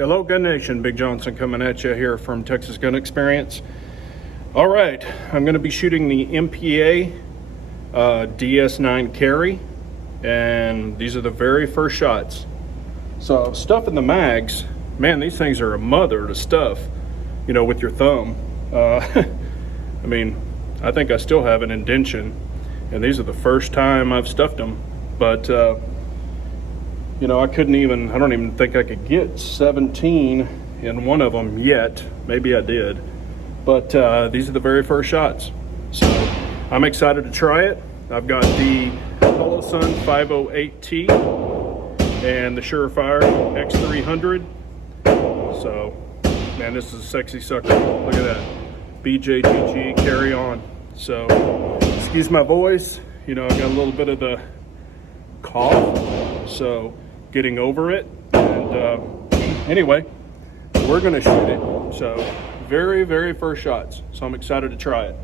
Hello Gun Nation, Big Johnson coming at you here from Texas Gun Experience. All right, I'm going to be shooting the MPA DS9 carry, and these are the very first shots. So stuffing the mags, man, these things are a mother to stuff, you know, with your thumb. I mean, I think I still have an indention, and these are the first time I've stuffed them, but you know, I don't even think I could get 17 in one of them yet. Maybe I did. But these are the very first shots. So I'm excited to try it. I've got the Holosun 508T and the Surefire X300. So, man, this is a sexy sucker. Look at that. BJGG, carry on. So, excuse my voice. You know, I got a little bit of the cough. So, getting over it, and anyway, we're gonna shoot it. So very, very first shots, so I'm excited to try it.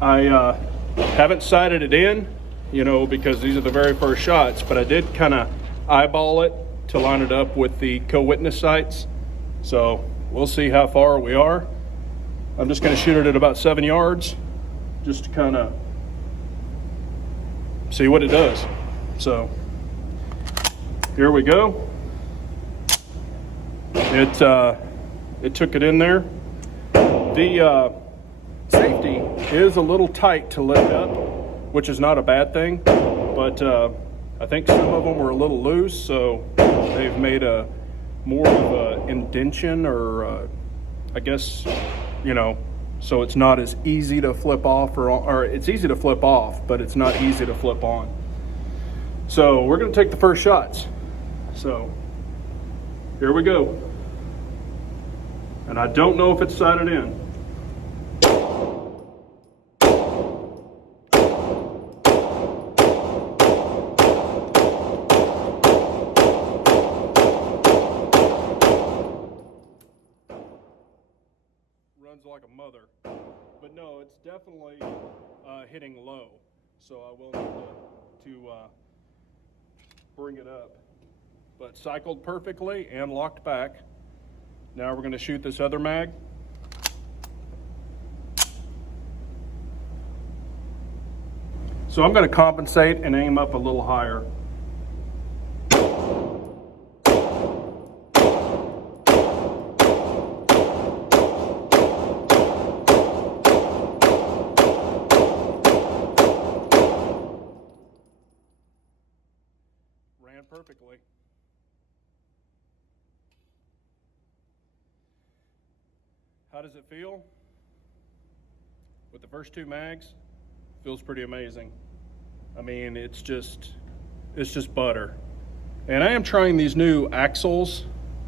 I haven't sighted it in, you know, because these are the very first shots, but I did kind of eyeball it to line it up with the co-witness sights, so we'll see how far we are. I'm just gonna shoot it at about 7 yards just to kind of see what it does. So here we go. It took it in there. The safety is a little tight to lift up, which is not a bad thing, but I think some of them were a little loose, so they've made a more of a indention, or I guess, you know, so it's not as easy to flip off, or it's easy to flip off, but it's not easy to flip on. So we're gonna take the first shots. So here we go. And I don't know if it's sighted in. Runs like a mother. But no, it's definitely hitting low. So I will need to bring it up. But cycled perfectly and locked back. Now we're going to shoot this other mag. So I'm going to compensate and aim up a little higher. Ran perfectly. How does it feel? With the first two mags, feels pretty amazing. I mean, it's just butter. And I am trying these new Axles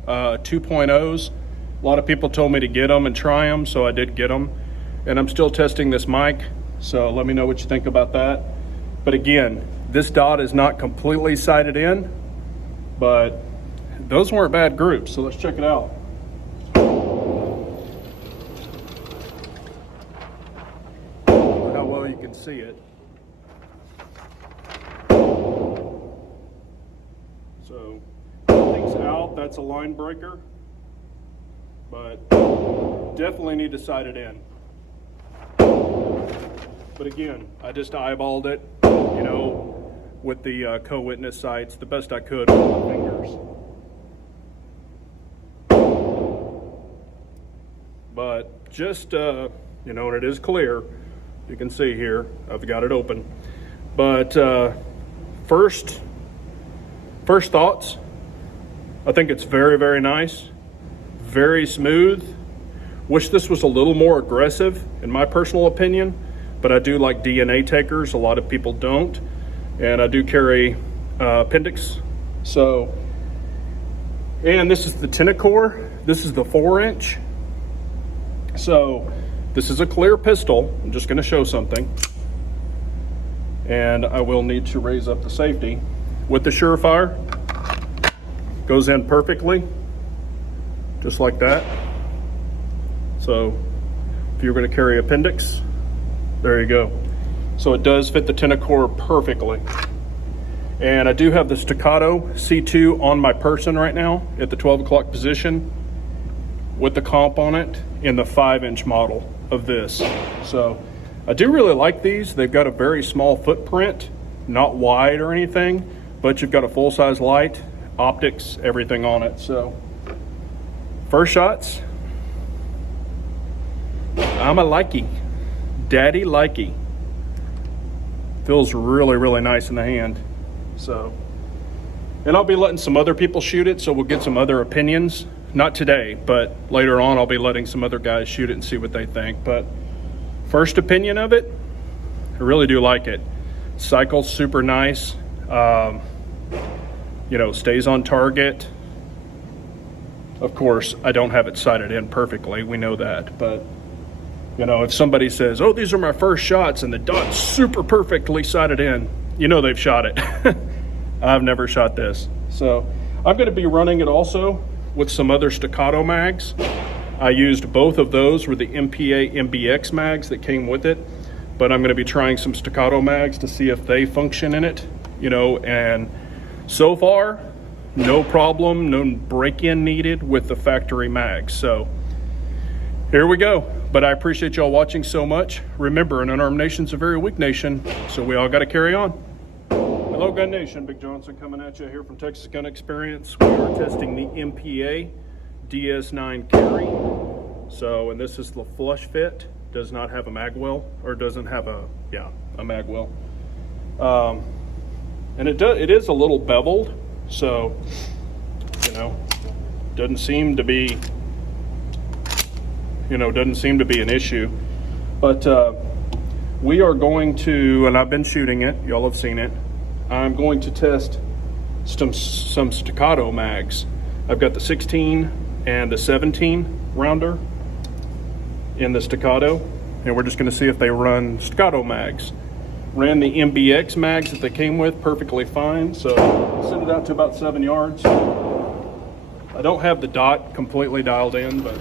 2.0s. A lot of people told me to get them and try them, so I did get them. And I'm still testing this mic, so let me know what you think about that. But again, this dot is not completely sighted in, but those weren't bad groups, so let's check it out. You can see it. So everything's out. That's a line breaker, but definitely need to sight it in. But again, I just eyeballed it, you know, with the co-witness sights the best I could with my fingers. But just you know, and it is clear. You can see here, I've got it open. But first thoughts, I think it's very, very nice, very smooth. Wish this was a little more aggressive, in my personal opinion, but I do like DNA takers. A lot of people don't. And I do carry appendix. So, and this is the Tenacore. This is the 4-inch. So, this is a clear pistol. I'm just going to show something. And I will need to raise up the safety. With the Surefire, goes in perfectly, just like that. So if you're going to carry appendix, there you go. So it does fit the Tenacore perfectly. And I do have the staccato C2 on my person right now at the 12 o'clock position with the comp on it in the 5-inch model of this. So I do really like these. They've got a very small footprint, not wide or anything, but you've got a full-size light, optics, everything on it. So first shots, I'm a likey, daddy likey. Feels really, really nice in the hand. So, and I'll be letting some other people shoot it, so we'll get some other opinions. Not today, but later on I'll be letting some other guys shoot it and see what they think. But first opinion of it, I really do like it. Cycle's super nice. You know, stays on target. Of course, I don't have it sighted in perfectly, we know that, but you know, if somebody says, oh, these are my first shots and the dot's super perfectly sighted in, you know they've shot it. I've never shot this. So I'm gonna be running it also with some other staccato mags. I used both of those were the MPA MBX mags that came with it, but I'm gonna be trying some staccato mags to see if they function in it, you know, and so far, no problem, no break-in needed with the factory mags. So here we go. But I appreciate y'all watching so much. Remember, an unarmed nation's a very weak nation, so we all got to carry on. Hello, Gun Nation. Big Johnson coming at you here from Texas Gun Experience. We are testing the MPA DS9 carry. So, and this is the flush fit. Does not have a mag well, or doesn't have a mag well. And it is a little beveled, so, you know, doesn't seem to be an issue. But we are going to, and I've been shooting it, y'all have seen it, I'm going to test some staccato mags. I've got the 16 and the 17 rounder in the staccato, and we're just gonna see if they run staccato mags. Ran the MBX mags that they came with perfectly fine, so I'll send it out to about 7 yards. I don't have the dot completely dialed in, but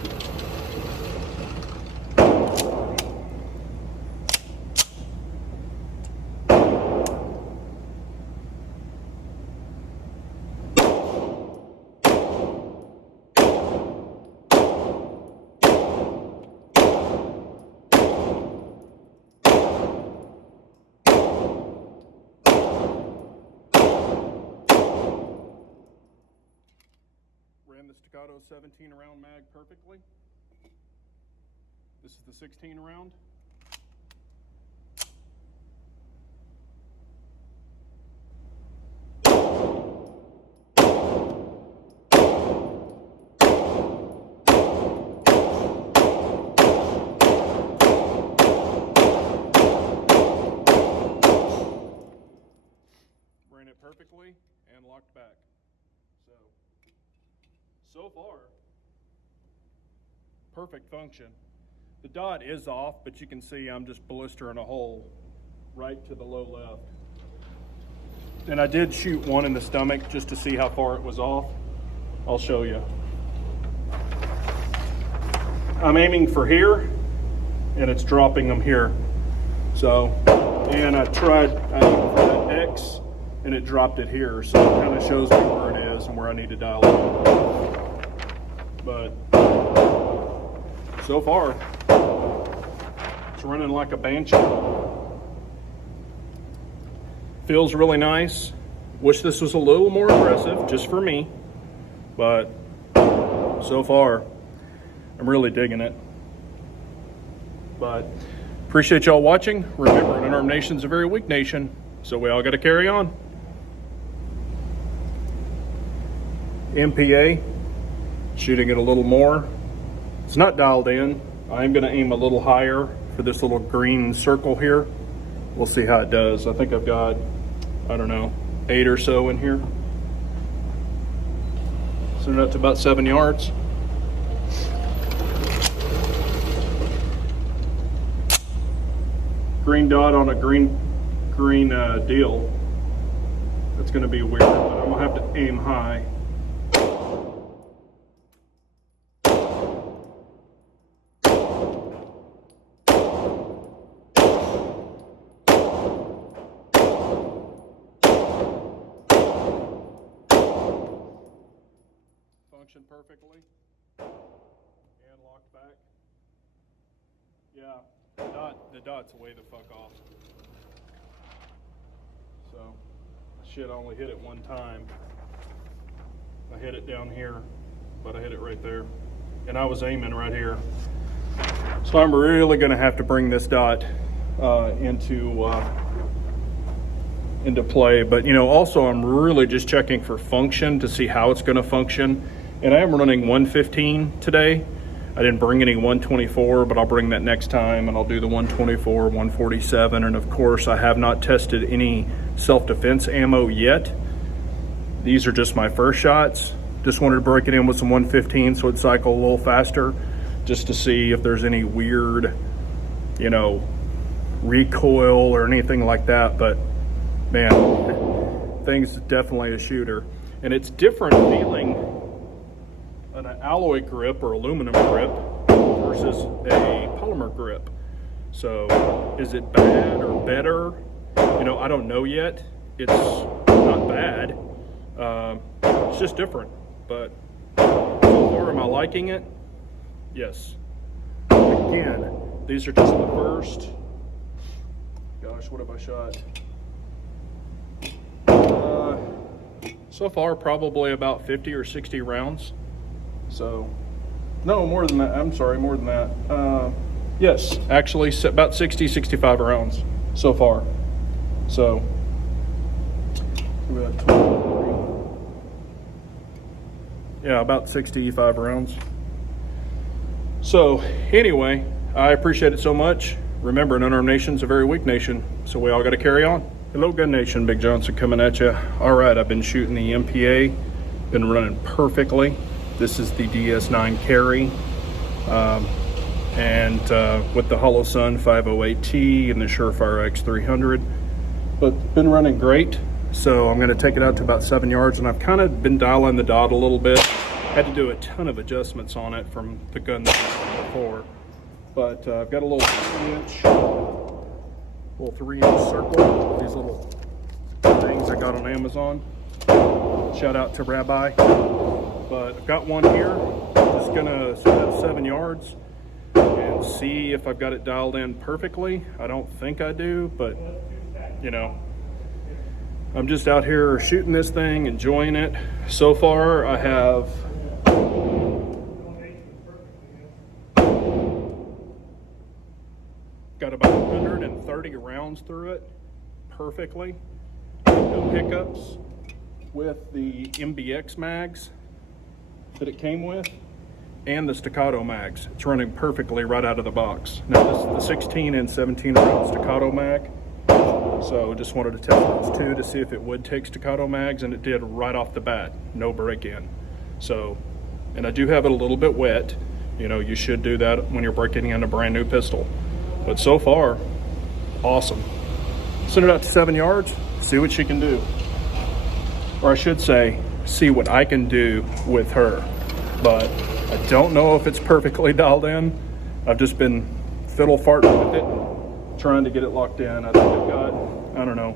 ran the staccato 17 round mag perfectly. This is the 16 round. Ran it perfectly and locked back. So far, perfect function. The dot is off, but you can see I'm just blistering a hole right to the low left. And I did shoot one in the stomach just to see how far it was off. I'll show you. I'm aiming for here, and it's dropping them here. So, and I aimed for the X, and it dropped it here. So it kind of shows me where it is and where I need to dial it. But so far, it's running like a banshee. Feels really nice. Wish this was a little more aggressive, just for me. But so far, I'm really digging it. But appreciate y'all watching. Remember, an unarmed nation's a very weak nation, so we all got to carry on. MPA. Shooting it a little more. It's not dialed in. I'm gonna aim a little higher for this little green circle here. We'll see how it does. I think I've got, I don't know, 8 or so in here. Send it up to about 7 yards. Green dot on a green deal. That's gonna be weird, but I'm gonna have to aim high. function perfectly and locked back. Yeah, the dot's way the fuck off. So, shit, I only hit it one time. I hit it down here, but I hit it right there. And I was aiming right here. So I'm really gonna have to bring this dot into play. But you know, also I'm really just checking for function to see how it's gonna function. And I am running 115 today. I didn't bring any 124, but I'll bring that next time, and I'll do the 124, 147, and of course I have not tested any self-defense ammo yet. These are just my first shots. Just wanted to break it in with some 115 so it'd cycle a little faster, just to see if there's any weird, you know, recoil or anything like that. But man, thing's definitely a shooter. And it's different feeling an alloy grip or aluminum grip versus a polymer grip. So is it bad or better? You know, I don't know yet. It's not bad. It's just different. But so far, am I liking it? Yes. Again, these are just the first. Gosh, what have I shot? So far, probably about 50 or 60 rounds. So, no, more than that. I'm sorry, more than that. Yes, actually, about 60, 65 rounds so far. So, yeah, about 65 rounds. So, anyway, I appreciate it so much. Remember, an unarmed nation's a very weak nation, so we all got to carry on. Hello, Gun Nation. Big Johnson coming at you. All right, I've been shooting the MPA, been running perfectly. This is the DS9 carry, and with the Hollow Sun 508T and the Surefire X300, but been running great. So I'm going to take it out to about 7 yards, and I've kind of been dialing the dot a little bit. Had to do a ton of adjustments on it from the gun that I had before, but I've got a little 3-inch circle. These little things I got on Amazon. Shout out to Rabbi. But I've got one here. I'm just gonna set up 7 yards and see if I've got it dialed in perfectly. I don't think I do, but you know, I'm just out here shooting this thing, enjoying it. So far, I have got about 130 rounds through it perfectly. No hiccups with the MBX mags that it came with and the staccato mags. It's running perfectly right out of the box. Now this is the 16 and 17 round staccato mag. So just wanted to test those two to see if it would take staccato mags, and it did right off the bat, no break in. So, and I do have it a little bit wet. You know, you should do that when you're breaking in a brand new pistol. But so far, awesome. Send it out to 7 yards, see what she can do. Or I should say, see what I can do with her. But I don't know if it's perfectly dialed in. I've just been fiddle farting with it, trying to get it locked in. I think I've got, I don't know,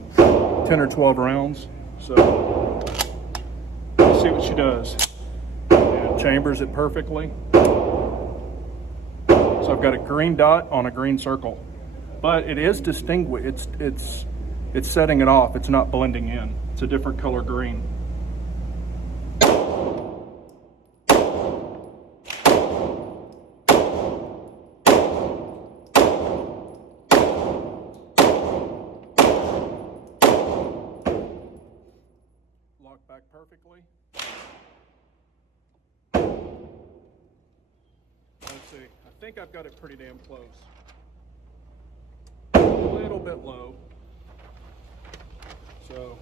10 or 12 rounds. So, let's see what she does. And chambers it perfectly. So I've got a green dot on a green circle. But it is distinguished. It's setting it off. It's not blending in. It's a different color green. Lock back perfectly. Let's see. I think I've got it pretty damn close. A little bit low. So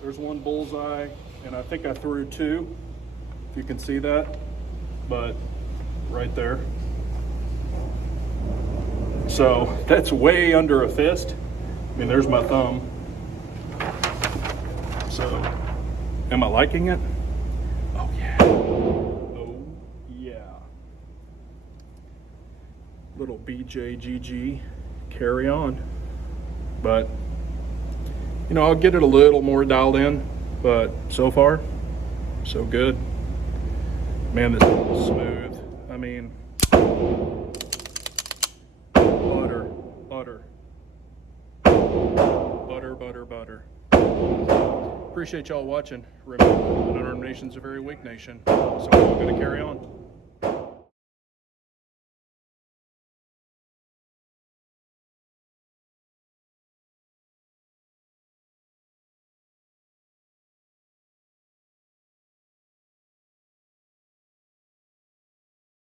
there's one bullseye, and I think I threw two, if you can see that, but right there. So that's way under a fist. I mean, there's my thumb. So, am I liking it? Oh yeah. Oh yeah. Little BJGG, carry on. But, you know, I'll get it a little more dialed in, but so far, so good. Man, this is smooth. I mean, butter, butter, butter, butter, butter. Appreciate y'all watching. Remember, an unarmed nation's a very weak nation, so we're all going to carry on.